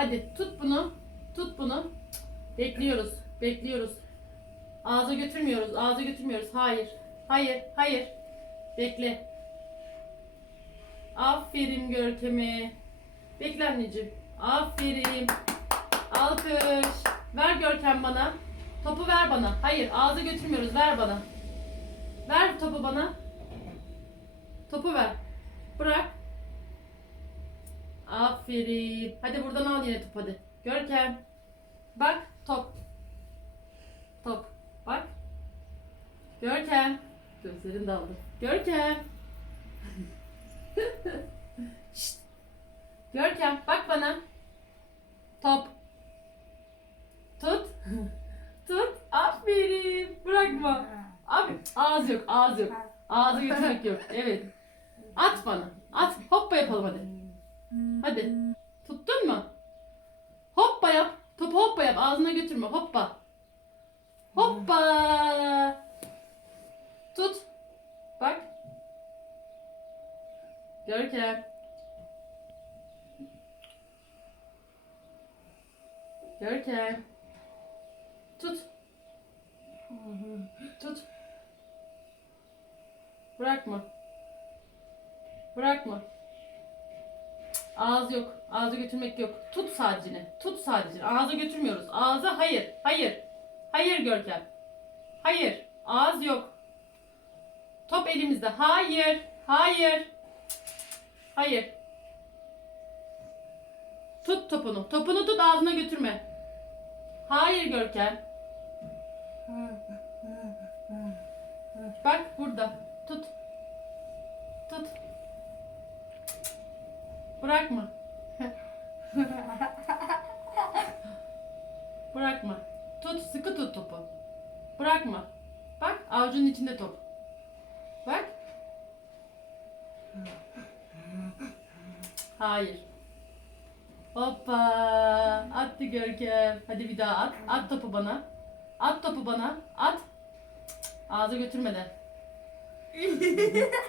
Hadi tut bunu. Tut bunu. Bekliyoruz. Bekliyoruz. Ağza götürmüyoruz. Ağza götürmüyoruz. Hayır. Hayır. Hayır. Bekle. Aferin Görkem'e. Bekle anneciğim. Aferin. Alkış. Ver Görkem bana. Topu ver bana. Hayır ağza götürmüyoruz. Ver bana. Ver topu bana. Topu ver. Bırak. Aferin. Hadi buradan al yine top hadi. Görkem. Bak top. Top. Bak. Görkem. Gözlerin daldı. Görkem. Şşt. Görkem bak bana. Top. Tut. Tut. Aferin. Bırakma. Abi ağız yok, ağız yok. Ağzı götürmek yok. Evet. At bana. At. Hoppa yapalım hadi. Hadi. Tuttun mu? Hoppa yap. Topu hoppa yap. Ağzına götürme. Hoppa. Hoppa. Tut. Bak. Görkem. Görkem. Tut. Tut. Bırakma. Bırakma. Ağız yok. Ağza götürmek yok. Tut sadece. Tut sadece. Ağza götürmüyoruz. Ağza hayır. Hayır. Hayır Görkem. Hayır. Ağız yok. Top elimizde. Hayır. Hayır. Hayır. Tut topunu. Topunu tut ağzına götürme. Hayır Görkem. Bak burada. Tut. Tut. Bırakma. Bırakma. Tut, sıkı tut topu. Bırakma. Bak avucunun içinde top. Bak. Hayır. Hoppa. Attı Görkem. Hadi bir daha at. At topu bana. At topu bana. At. Ağza götürmeden.